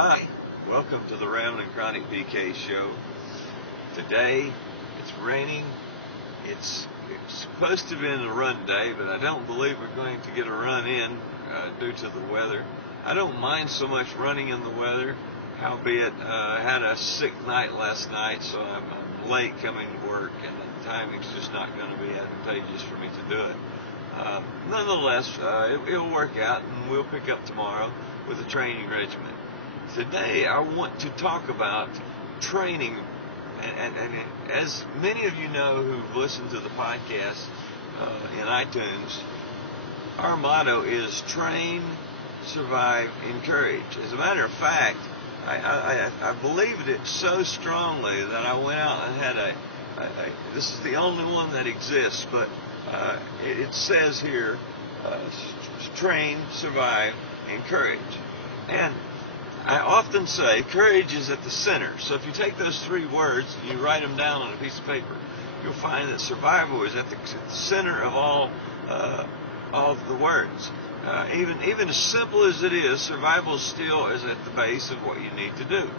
Hi, welcome to the Rambling Chronic PK show. Today, it's raining. It's supposed to be a run day, but I don't believe we're going to get a run in due to the weather. I don't mind so much running in the weather, howbeit I had a sick night last night, so I'm late coming to work, and the timing's just not going to be advantageous for me to do it. Nonetheless, it'll work out, and we'll pick up tomorrow with a training regimen. Today, I want to talk about training, and as many of you know who've listened to the podcast in iTunes, our motto is train, survive, encourage. As a matter of fact, I believed it so strongly that I went out and had this is the only one that exists, but it says here, train, survive, encourage. And I often say courage is at the center. So if you take those three words and you write them down on a piece of paper, you'll find that survival is at the center of all of the words. Even as simple as it is, survival still is at the base of what you need to do.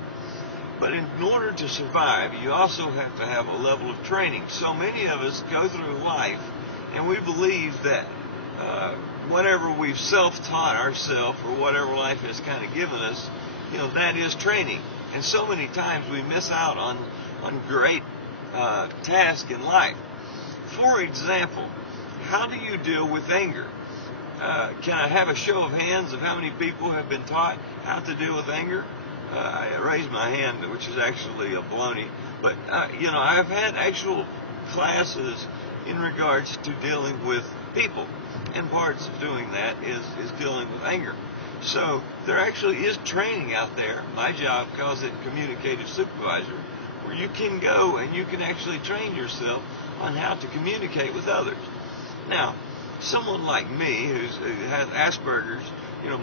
But in order to survive, you also have to have a level of training. So many of us go through life and we believe that whatever we've self-taught ourselves or whatever life has kind of given us, that is training. And so many times we miss out on great tasks in life. For example, how do you deal with anger? Can I have a show of hands of how many people have been taught how to deal with anger? I raised my hand, which is actually a baloney. But, I've had actual classes in regards to dealing with people. And parts of doing that is dealing with anger. So there actually is training out there. My job calls it communicative supervisor, where you can go and you can actually train yourself on how to communicate with others. Now, someone like me who has Asperger's,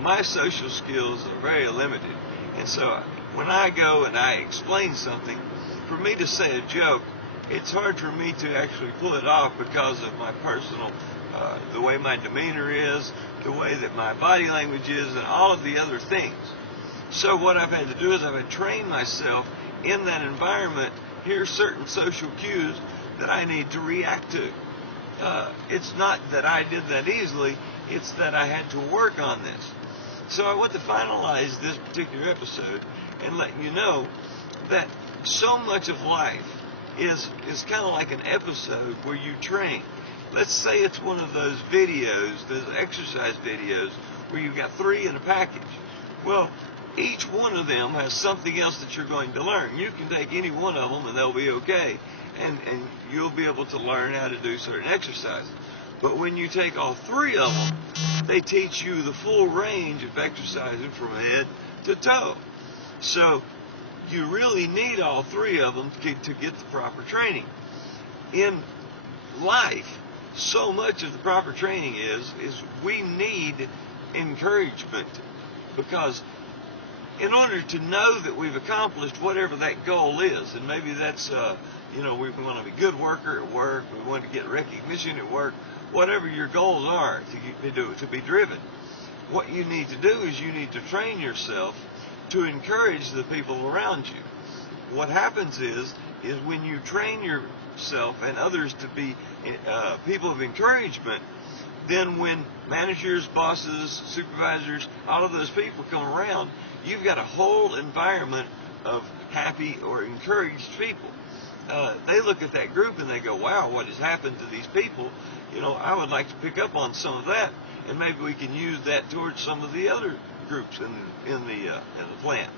my social skills are very limited. And so when I go and I explain something, for me to say a joke, it's hard for me to actually pull it off because of my personal, the way my demeanor is, the way that my body language is, and all of the other things. So what I've had to do is I've had to train myself in that environment. Here's certain social cues that I need to react to. It's not that I did that easily, it's that I had to work on this. So I want to finalize this particular episode and let you know that so much of life is kind of like an episode where you train. Let's say it's one of those videos, those exercise videos, where you've got 3 in a package. Well, each one of them has something else that you're going to learn. You can take any one of them and they'll be okay, and you'll be able to learn how to do certain exercises. But when you take all 3 of them, they teach you the full range of exercising from head to toe. So you really need all 3 of them to get the proper training. In life, so much of the proper training is we need encouragement, because in order to know that we've accomplished whatever that goal is, and maybe that's we want to be a good worker at work, we want to get recognition at work, whatever your goals are to be driven, what you need to do is you need to train yourself to encourage the people around you. What happens is when you train yourself and others to be people of encouragement, then when managers, bosses, supervisors, all of those people come around, you've got a whole environment of happy or encouraged people. They look at that group and they go, wow, what has happened to these people? I would like to pick up on some of that, and maybe we can use that towards some of the other groups in the plant.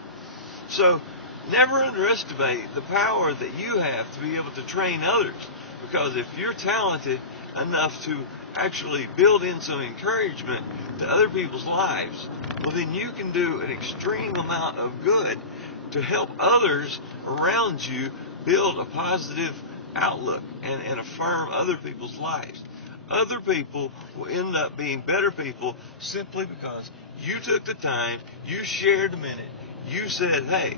So never underestimate the power that you have to be able to train others, because if you're talented enough to actually build in some encouragement to other people's lives, well, then you can do an extreme amount of good to help others around you build a positive outlook and affirm other people's lives. Other people will end up being better people simply because you took the time, you shared a minute, you said, hey,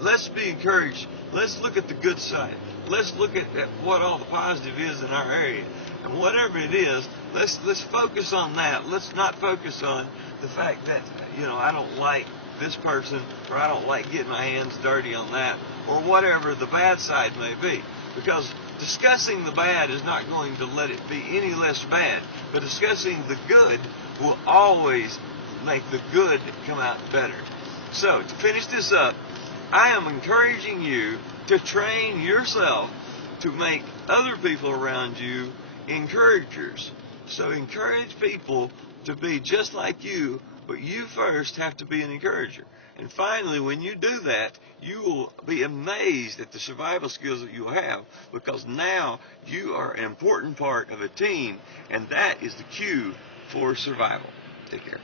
let's be encouraged. Let's look at the good side. Let's look at what all the positive is in our area. And whatever it is, let's focus on that. Let's not focus on the fact that, I don't like this person, or I don't like getting my hands dirty on that, or whatever the bad side may be. Because discussing the bad is not going to let it be any less bad, but discussing the good will always make the good come out better. So, to finish this up, I am encouraging you to train yourself to make other people around you encouragers. So encourage people to be just like you, but you first have to be an encourager. And finally, when you do that, you will be amazed at the survival skills that you have, because now you are an important part of a team, and that is the cue for survival. Take care.